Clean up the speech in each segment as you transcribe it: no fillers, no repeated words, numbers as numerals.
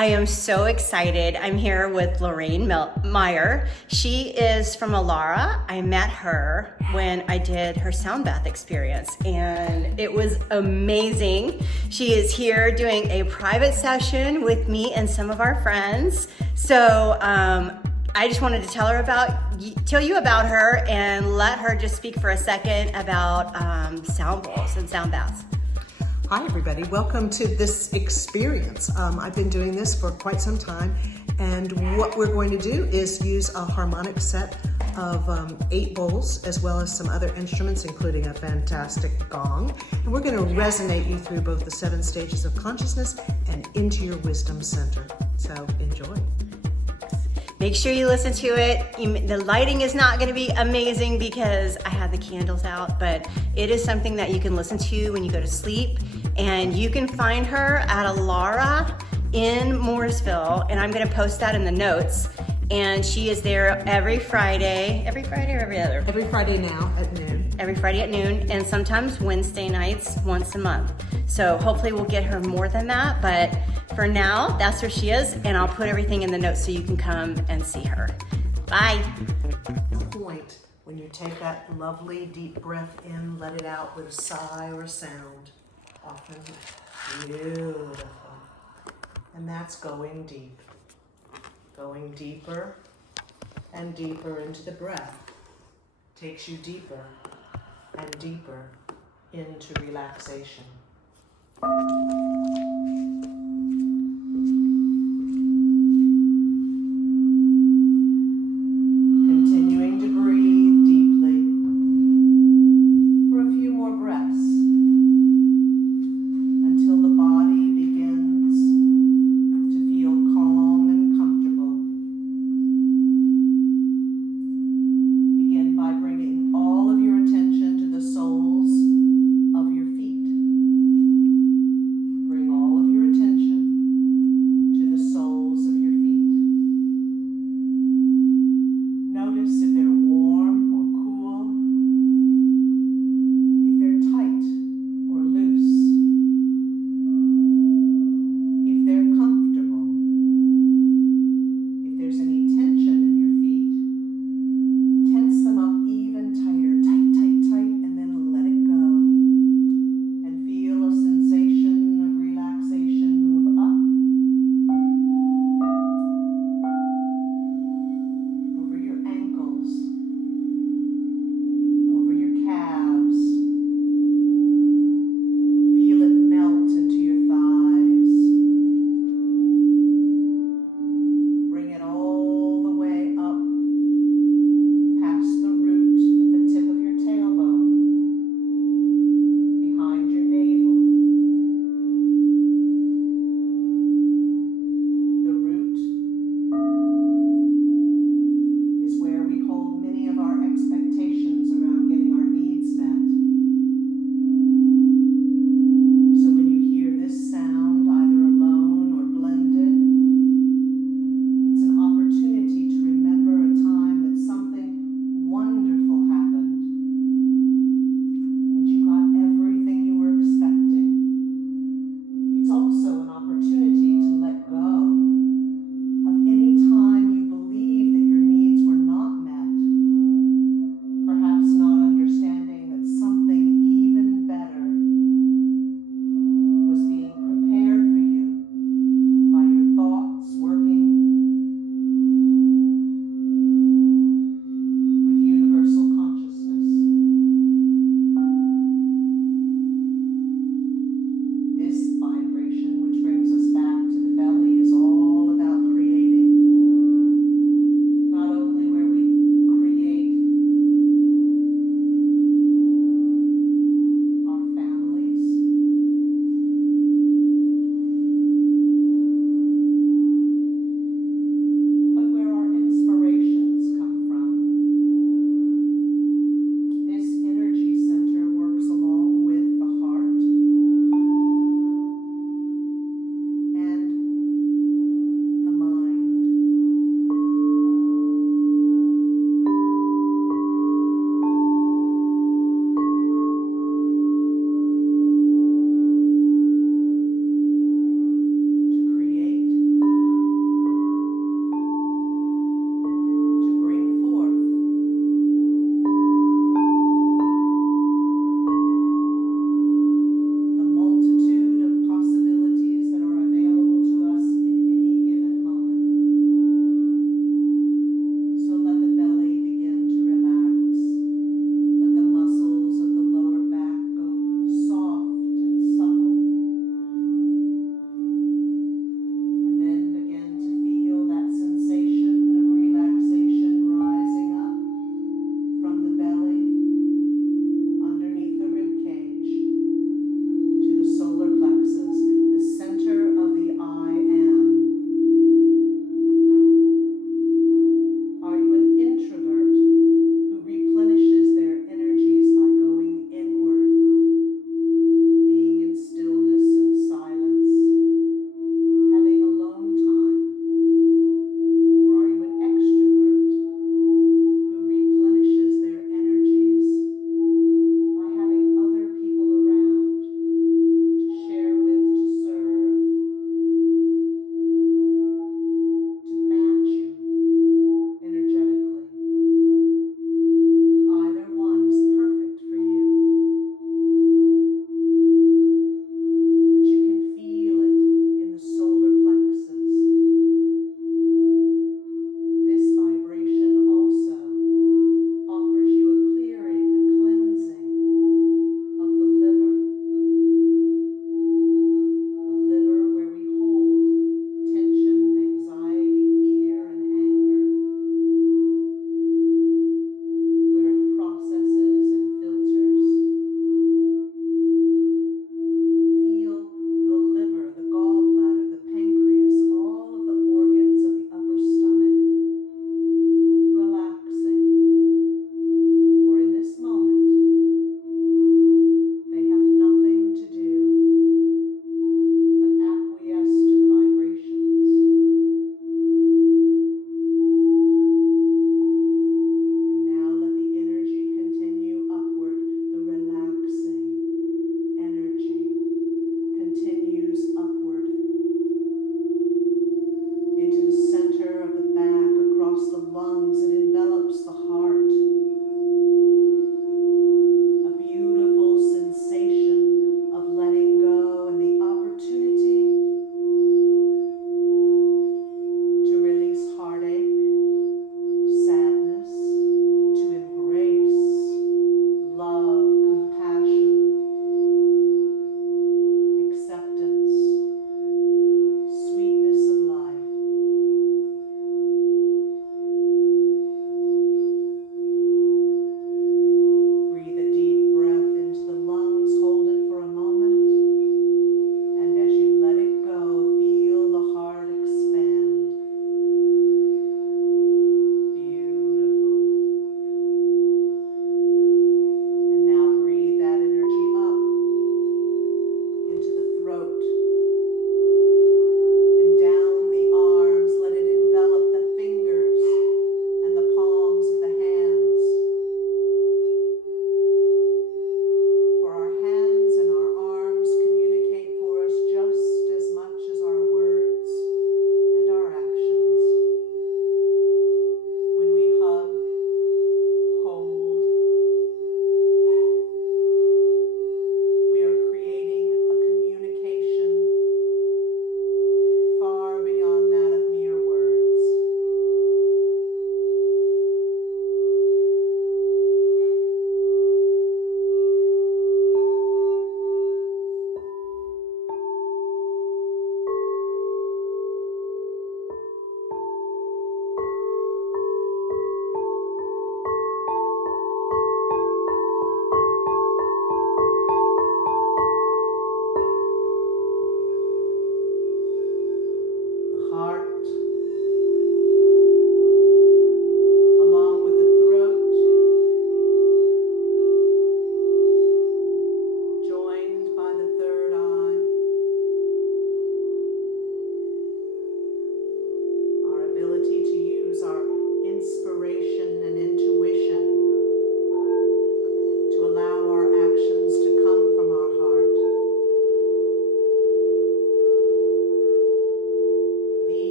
I am so excited. I'm here with Lorraine Meyer. She is from Ahlara. I met her when I did her Soundbath experience, and it was amazing. She is here doing a private session with me and some of our friends. So I just wanted to tell you about her and let her just speak for a second about sound bowls and sound baths. Hi everybody, welcome to this experience. I've been doing this for quite some time, and what we're going to do is use a harmonic set of 8 bowls as well as some other instruments, including a fantastic gong. And we're going to resonate you through both the 7 stages of consciousness and into your wisdom center. So enjoy. Make sure you listen to it. The lighting is not going to be amazing because I had the candles out, but it is something that you can listen to when you go to sleep. And you can find her at Ahlara in Mooresville, and I'm going to post that in the notes. And she is there every Friday or every other? Every Friday now at noon. Every Friday at noon, and sometimes Wednesday nights once a month. So hopefully we'll get her more than that, but for now, that's where she is, and I'll put everything in the notes so you can come and see her. Bye. Point when you take that lovely deep breath in, let it out with a sigh or a sound. Often beautiful. And that's going deep. Going deeper and deeper into the breath. Takes you deeper and deeper into relaxation. Continuing to breathe deeply for a few more breaths until the body begins to feel calm and comfortable. Begin by bringing all of your attention to the soles of your feet.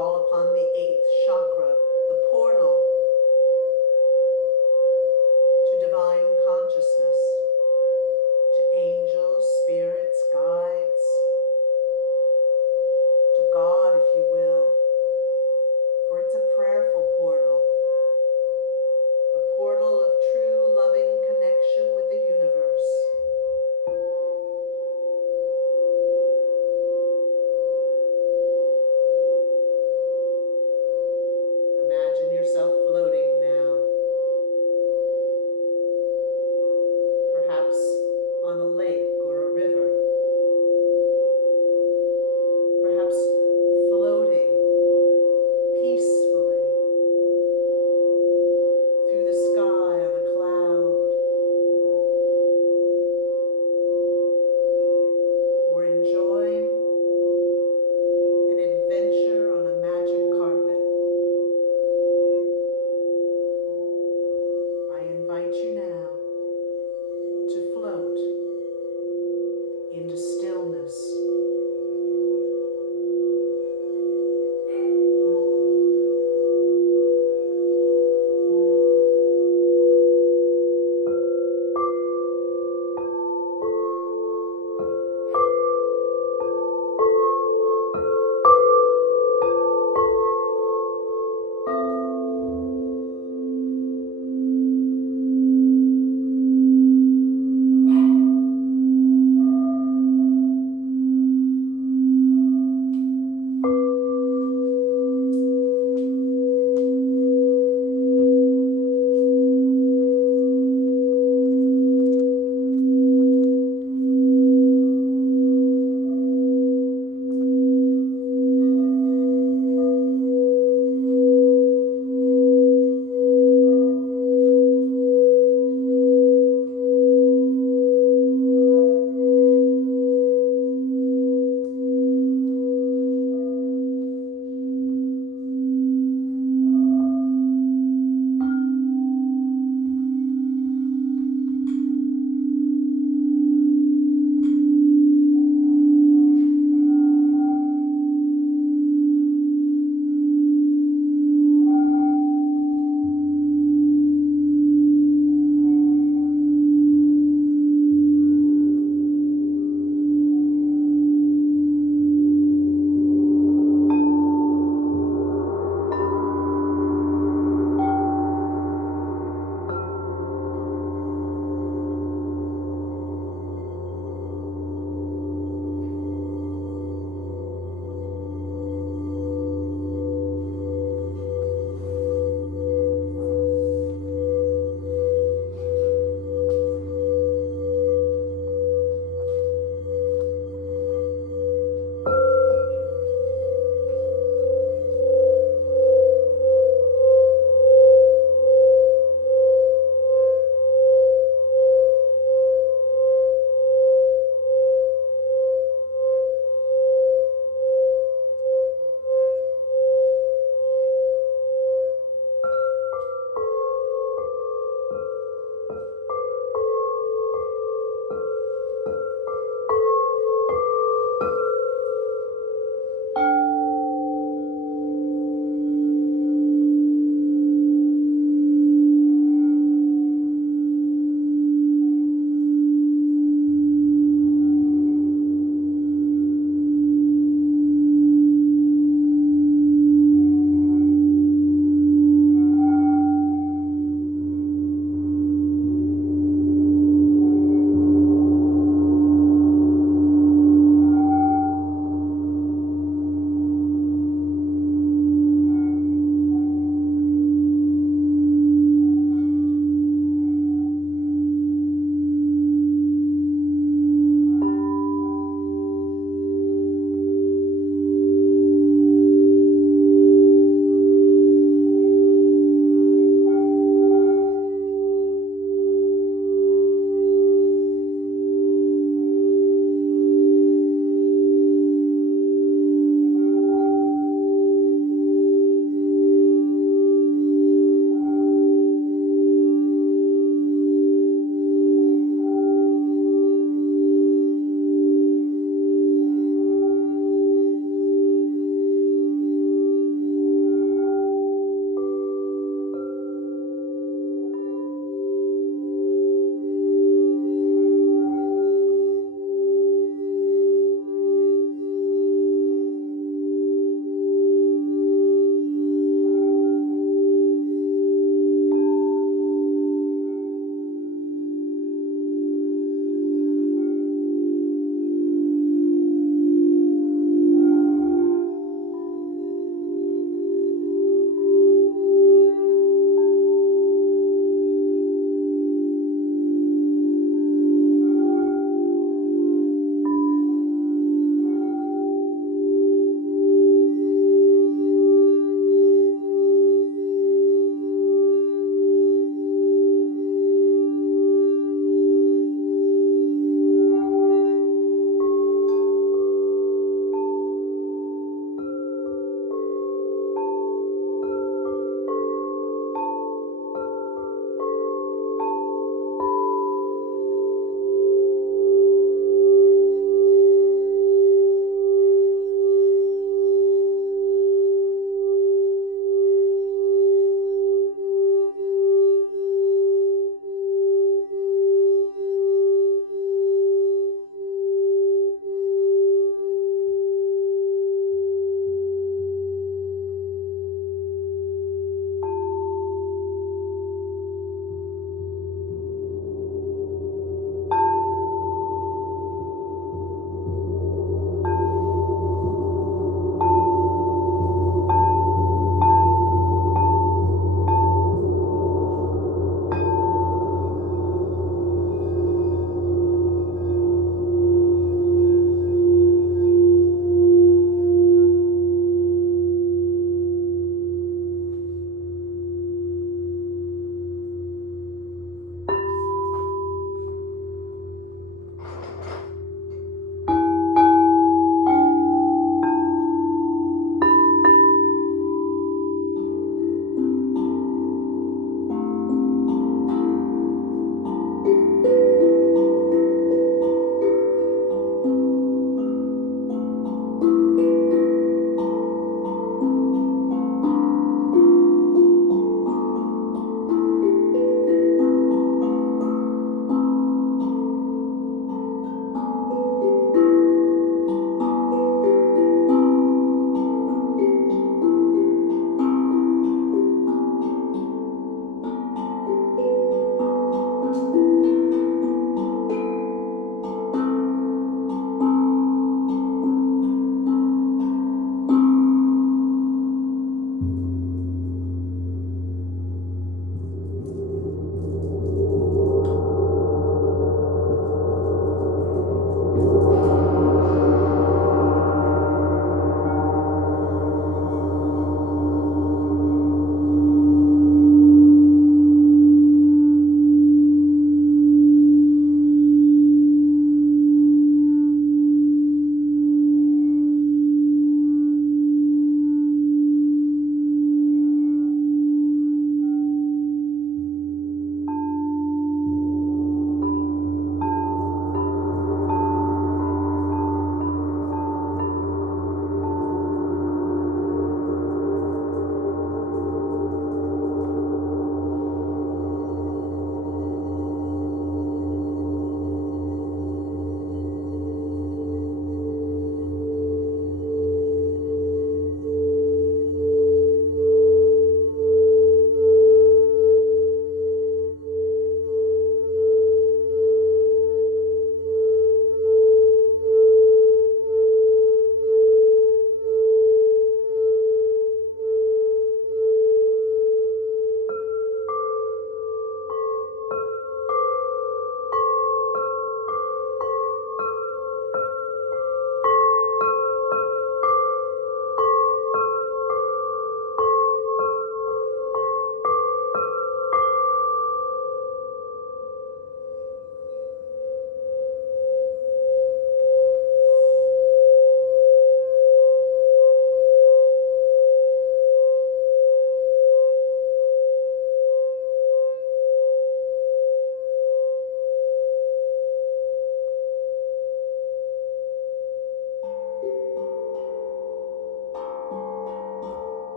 call upon the 8th chakra, the portal to divine consciousness, to angels, spirits, guides, to God, if you will, for it's a prayerful portal, a portal of true loving connection with the universe. Imagine yourself floating now.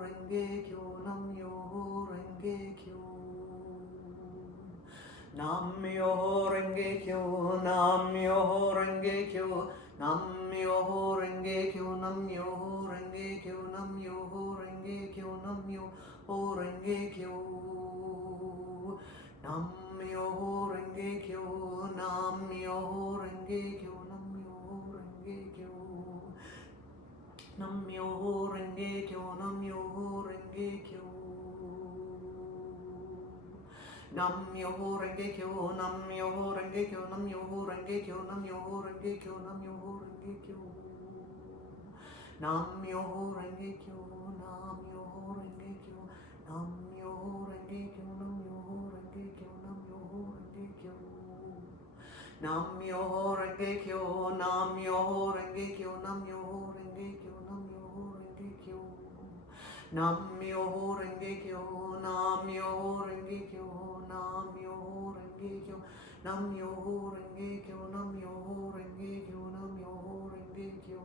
renge kyo, Nam-myoho renge kyo. Nam-myoho renge kyo, Nam-myoho renge kyo, Nam-myoho renge kyo, Nam-myoho renge kyo, Nam-myoho renge kyo, Nam-myoho renge kyo. Nam-myoho renge kyo, Nam-myoho renge kyo, Nam-myoho renge kyo. Nam-myoho renge kyo, Nam-myoho renge kyo. Nam-myoho renge kyo, Nam-myoho renge kyo, Nam-myoho renge kyo, Nam-myoho renge kyo, Nam-myoho renge kyo. Nam-myoho renge kyo, Nam-myoho renge kyo, Nam-myoho renge kyo, Nam-myoho renge kyo, Nam-myoho renge kyo. Nam-myoho renge kyo, Nam-myoho renge kyo, Nam-myoho renge kyo, Nam-myoho renge kyo. Nam-myoho renge kyo, Nam-myoho renge kyo, Nam-myoho renge kyo, Nam-myoho renge kyo, Nam-myoho renge kyo, Nam-myoho renge kyo.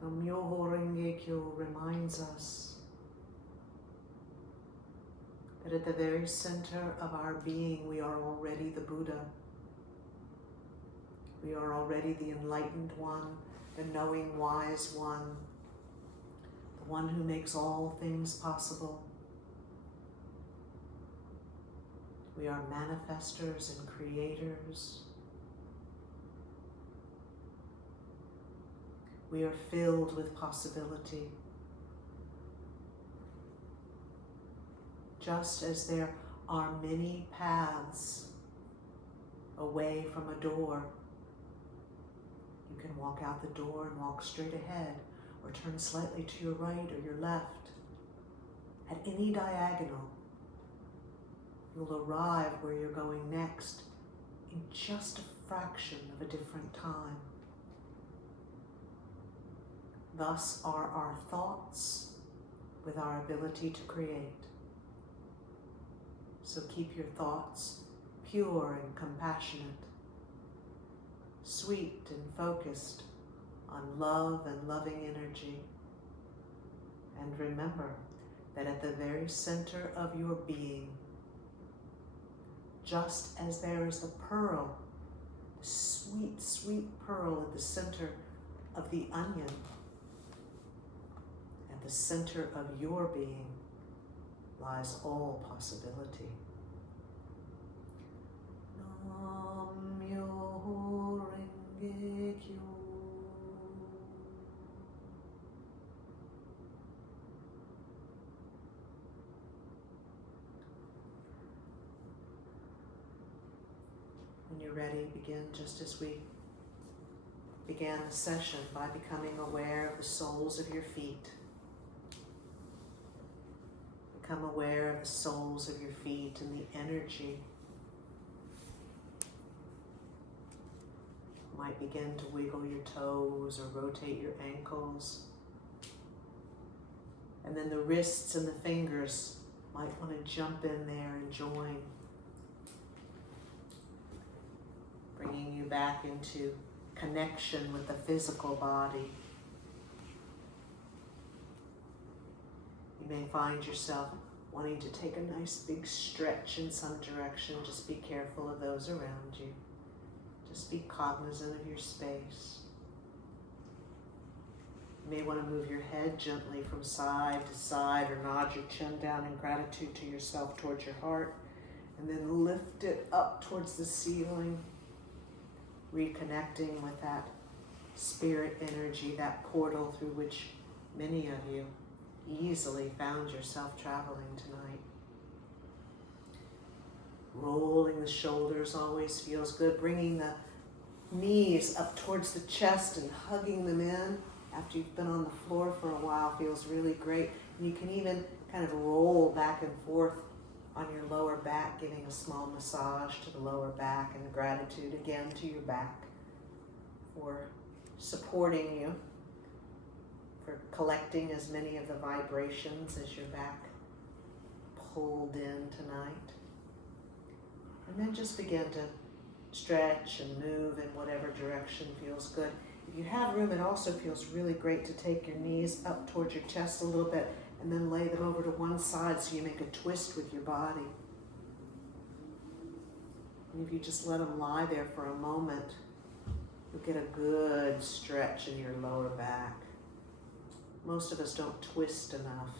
Nam-myoho renge kyo reminds us that at the very center of our being we are already the Buddha. We are already the enlightened one, the knowing wise one, the one who makes all things possible. We are manifestors and creators. We are filled with possibility. Just as there are many paths away from a door, you can walk out the door and walk straight ahead, or turn slightly to your right or your left. At any diagonal, you'll arrive where you're going next in just a fraction of a different time. Thus are our thoughts with our ability to create. So keep your thoughts pure and compassionate, sweet and focused on love and loving energy. And remember that at the very center of your being, just as there is the pearl, the sweet, sweet pearl at the center of the onion, at the center of your being lies all possibility. Nam-myoho renge kyo. When you're ready, begin just as we began the session by becoming aware of the soles of your feet. Become aware of the soles of your feet and the energy. You might begin to wiggle your toes or rotate your ankles. And then the wrists and the fingers might want to jump in there and join, bringing you back into connection with the physical body. You may find yourself wanting to take a nice big stretch in some direction. Just be careful of those around you. Just be cognizant of your space. You may want to move your head gently from side to side, or nod your chin down in gratitude to yourself towards your heart, and then lift it up towards the ceiling, reconnecting with that spirit energy, that portal through which many of you easily found yourself traveling tonight. Rolling the shoulders always feels good. Bringing the knees up towards the chest and hugging them in after you've been on the floor for a while feels really great. And you can even kind of roll back and forth on your lower back, giving a small massage to the lower back, and gratitude again to your back for supporting you, for collecting as many of the vibrations as your back pulled in tonight. And then just begin to stretch and move in whatever direction feels good. If you have room, it also feels really great to take your knees up towards your chest a little bit and then lay them over to one side so you make a twist with your body. And if you just let them lie there for a moment, you'll get a good stretch in your lower back. Most of us don't twist enough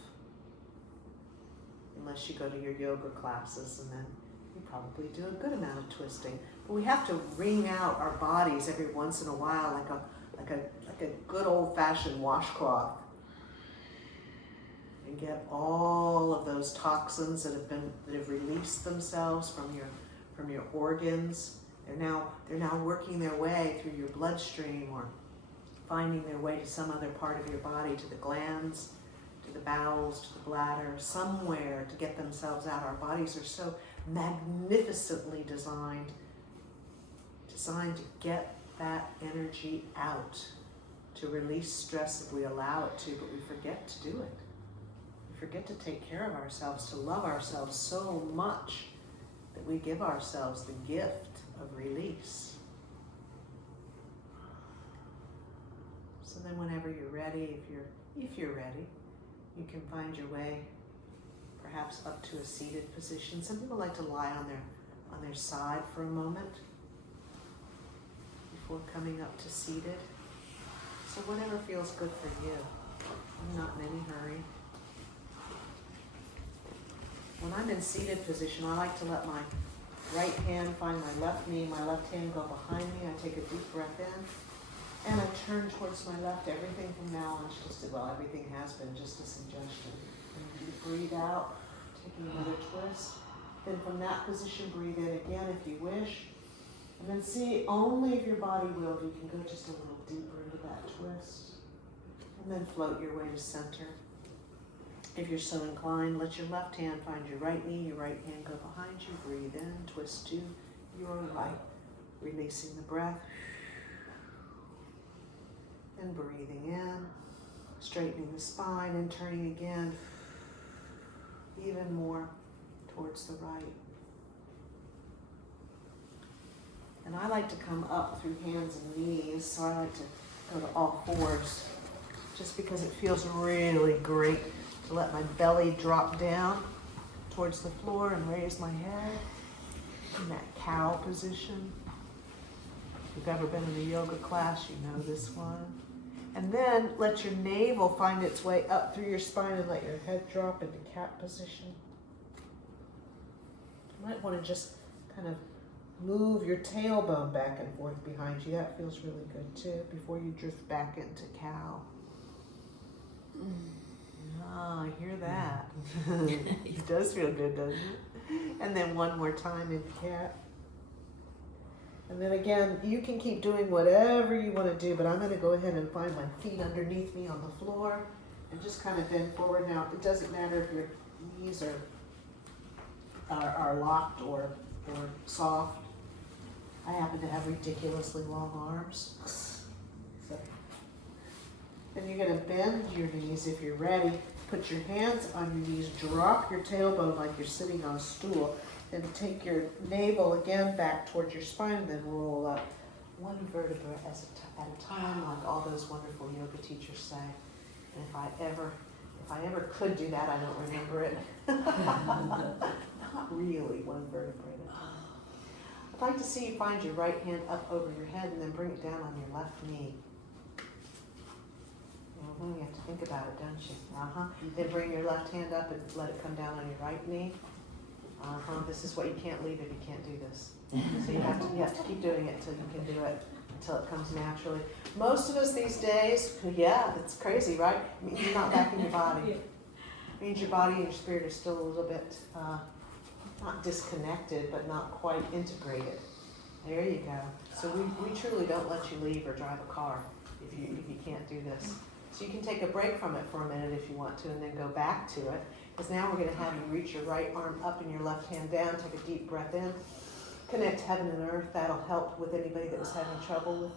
unless you go to your yoga classes, and then you probably do a good amount of twisting. But we have to wring out our bodies every once in a while like a good old-fashioned washcloth, and get all of those toxins that have released themselves from your organs. They're now working their way through your bloodstream or finding their way to some other part of your body, to the glands, to the bowels, to the bladder, somewhere to get themselves out. Our bodies are so magnificently designed to get that energy out, to release stress if we allow it to, but we forget to do it. We forget to take care of ourselves, to love ourselves so much that we give ourselves the gift of release. So then whenever you're ready, if you're ready, you can find your way perhaps up to a seated position. Some people like to lie on their side for a moment before coming up to seated. So whatever feels good for you. I'm not in any hurry. When I'm in seated position, I like to let my right hand find my left knee, my left hand go behind me. I take a deep breath in, and I turn towards my left. Everything from now on is everything has been just a suggestion. And you breathe out, taking another twist. Then from that position, breathe in again if you wish. And then see, only if your body will, you can go just a little deeper into that twist. And then float your way to center. If you're so inclined, let your left hand find your right knee, your right hand go behind you. Breathe in, twist to your right. Releasing the breath. And breathing in, straightening the spine and turning again, even more towards the right. And I like to come up through hands and knees, so I like to go to all fours, just because it feels really great to let my belly drop down towards the floor and raise my head in that cow position. If you've ever been in a yoga class, you know this one. And then let your navel find its way up through your spine and let your head drop into cat position. You might want to just kind of move your tailbone back and forth behind you. That feels really good too, before you drift back into cow. Ah, I hear that. It does feel good, doesn't it? And then one more time into cat. And then again, you can keep doing whatever you want to do, but I'm going to go ahead and find my feet underneath me on the floor and just kind of bend forward. Now, it doesn't matter if your knees are locked or soft. I happen to have ridiculously long arms. So, then you're going to bend your knees if you're ready. Put your hands on your knees, drop your tailbone like you're sitting on a stool. Then take your navel again back towards your spine and then roll up one vertebra at a time, like all those wonderful yoga teachers say. And if I ever could do that, I don't remember it. Not really one vertebra at a time. I'd like to see you find your right hand up over your head and then bring it down on your left knee. You have to think about it, don't you? Then bring your left hand up and let it come down on your right knee. This is what you can't leave if you can't do this. So you have to keep doing it until you can do it, until it comes naturally. Most of us these days, yeah, it's crazy, right? It means you're not back in your body. It means your body and your spirit are still a little bit, not disconnected, but not quite integrated. There you go. So we truly don't let you leave or drive a car if you can't do this. So you can take a break from it for a minute if you want to, and then go back to it. Because now we're going to have you reach your right arm up and your left hand down. Take a deep breath in. Connect heaven and earth. That'll help with anybody that was having trouble with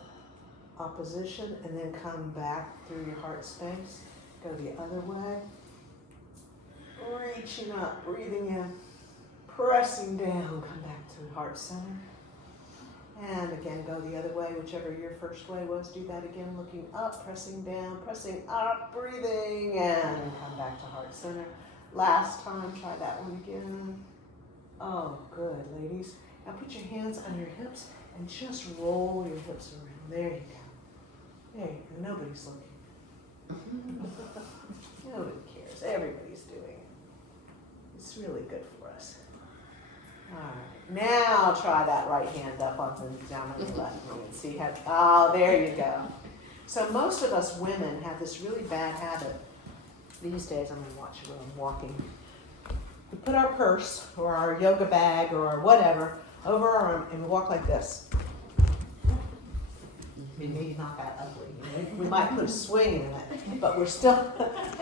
opposition. And then come back through your heart space. Go the other way. Reaching up, breathing in, pressing down. Come back to the heart center. And again, go the other way, whichever your first way was. Do that again, looking up, pressing down, pressing up, breathing, and come back to heart center. Last time, try that one again. Oh, good, ladies. Now put your hands on your hips and just roll your hips around. There you go. There you go. Nobody's looking. Nobody cares. Everybody's doing it. It's really good for us. All right. Now try that right hand up on the down on your left knee and see how. Oh, there you go. So most of us women have this really bad habit. These days, I'm gonna watch you when I'm walking. We put our purse or our yoga bag or whatever over our arm and we walk like this. Maybe not that ugly. You know? We might put a swing in it, but we're still,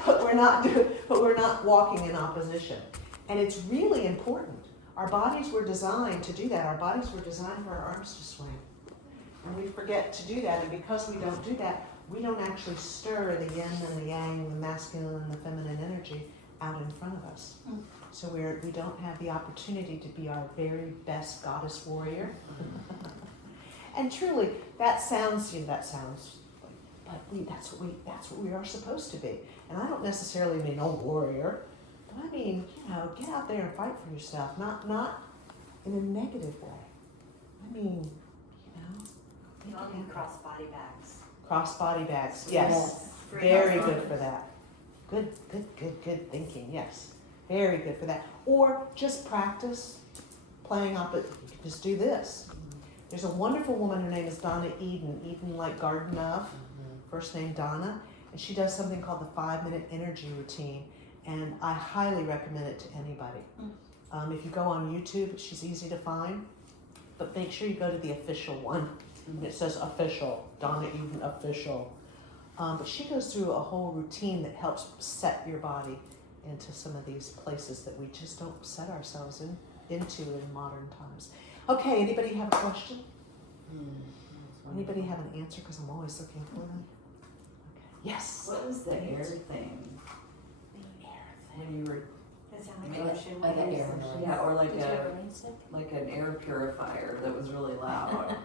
but we're not walking in opposition. And it's really important. Our bodies were designed to do that. Our bodies were designed for our arms to swing. And we forget to do that. And because we don't do that, we don't actually stir the yin and the yang, the masculine and the feminine energy out in front of us. So we don't have the opportunity to be our very best goddess warrior. And truly, that's what we are supposed to be. And I don't necessarily mean a warrior, but I mean, get out there and fight for yourself, not in a negative way. I mean, You don't need cross-body bags. Cross-body bags, yes. Very good for that. Good thinking, yes. Very good for that. Or just practice playing up it. You can just do this. There's a wonderful woman, her name is Donna Eden like garden of, first name Donna, and she does something called the 5-minute energy routine, and I highly recommend it to anybody. If you go on YouTube, she's easy to find, but make sure you go to the official one. It says official, Donna Eden official. But she goes through a whole routine that helps set your body into some of these places that we just don't set ourselves into in modern times. Okay, anybody have a question? Anybody have an answer? Because I'm always looking for them. Okay. Yes. What was the air thing? The air When you were, Does that I make mean, ocean like an waves? air, yeah, or like Did you ever rinse it? like an air purifier that was really loud.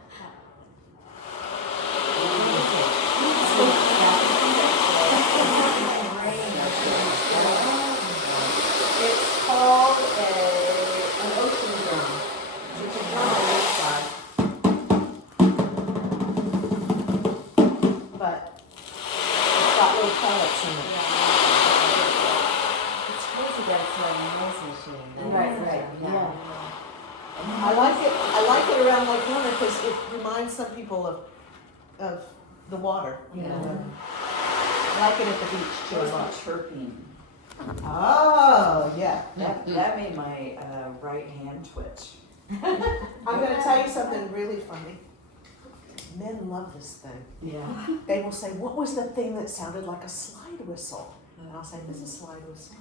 It's called an ocean drum. It's a drum on this side. But it's got little pellets in it. It's crazy that it's like a noise machine. Right, yeah. I like it around Lake Nona because it reminds some people of the water. You know. I like it at the beach too. It was a lot. like chirping. Oh, yeah. That made my right hand twitch. I'm going to tell you something really funny. Men love this thing. Yeah. They will say, what was the thing that sounded like a slide whistle? And I'll say, this is a slide whistle.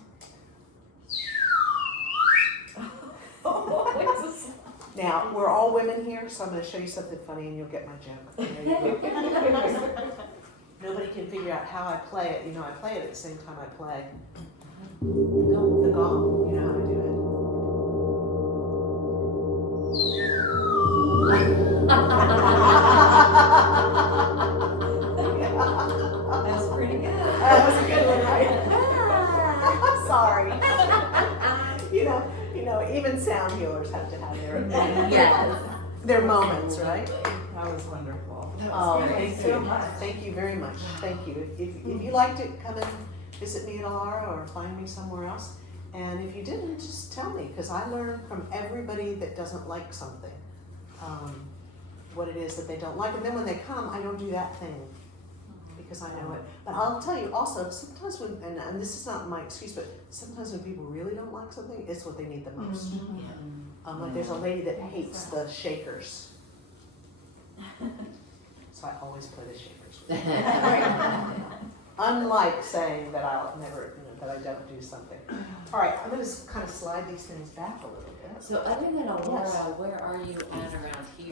Now, we're all women here, so I'm going to show you something funny and you'll get my joke. There you go. Nobody can figure out how I play it. You know, I play it at the same time I play the gong. You know how I do it. That's pretty good. That was a good one, right? I'm sorry. You know, even sound healers have to have their moments, right? That was wonderful. Oh, thank you. Thank you very much. Thank you. If you like to come and visit me at Ahlara or find me somewhere else, and if you didn't, just tell me, because I learn from everybody that doesn't like something, what it is that they don't like. And then when they come, I don't do that thing because I know it. But I'll tell you also, sometimes when, and this is not my excuse, but sometimes when people really don't like something, it's what they need the most. Like there's a lady that hates the shakers. So I always play the shakers. Unlike saying that I'll never, that I don't do something. All right, I'm going to kind of slide these things back a little bit. So other than Ahlara, where are you at around here?